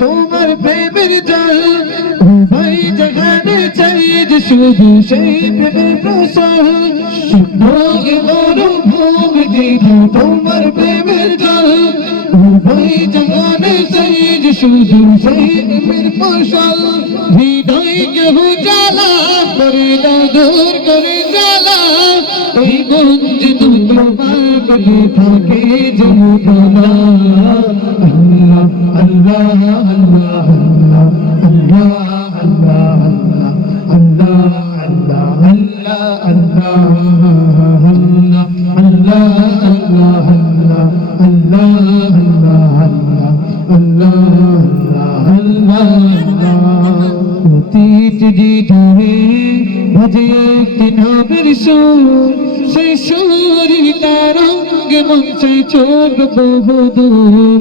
তোমার প্রেমের জাল ভাই জাগানে চাই যে শুধু সেই প্রেমের প্রসার মরুভূমিতে তোমার প্রেমের জাল ভাই জাগানে চাই যে শুধু সেই প্রেমের প্রসার হৃদয় কেহ জ্বালা করে দূর করে জ্বালা ওই গঞ্জ তোমার কলে থাকে জমুতলা Allah Allah Allah Allah Allah Allah সেই সুরি তারঙ্গ মঞ্চে ছোট বহুদূর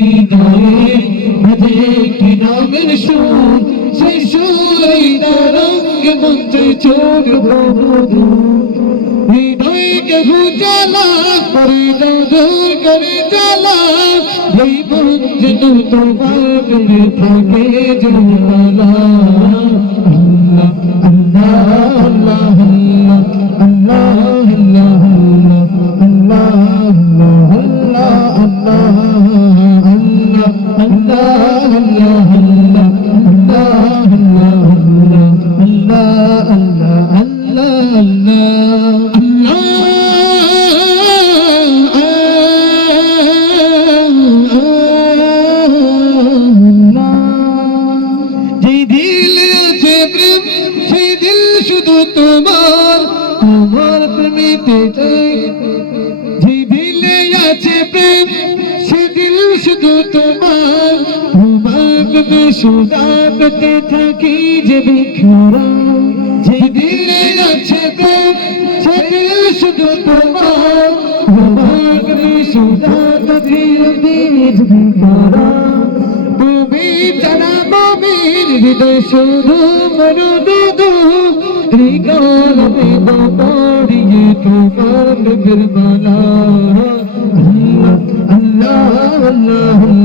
হৃদয়ে বাজে একটি নামের সুর সেই সুরি তারঙ্গ মঞ্চে ছোট বহুদূর হৃদয়কে জ্বালা করে দূর করে জ্বালা এই মঞ্চ তোমার প্রেমে থাকে জ্বালা তোমার প্রেমেতে যে দিলে আছে প্রেম সে দিল শুধু তোমার তোমার প্রেমে সদা পেতে থাকি যে বিখরা যে দিলে আছে প্রেম সে দিল শুধু তোমার তোমার প্রেমে সদা পেতে যে বিখরা তুমি জানা মমিন হৃদয় শুধু মরুদু রিগাল বেদা পড়িয়ে তোমার বিরবালা Allah Allah Allah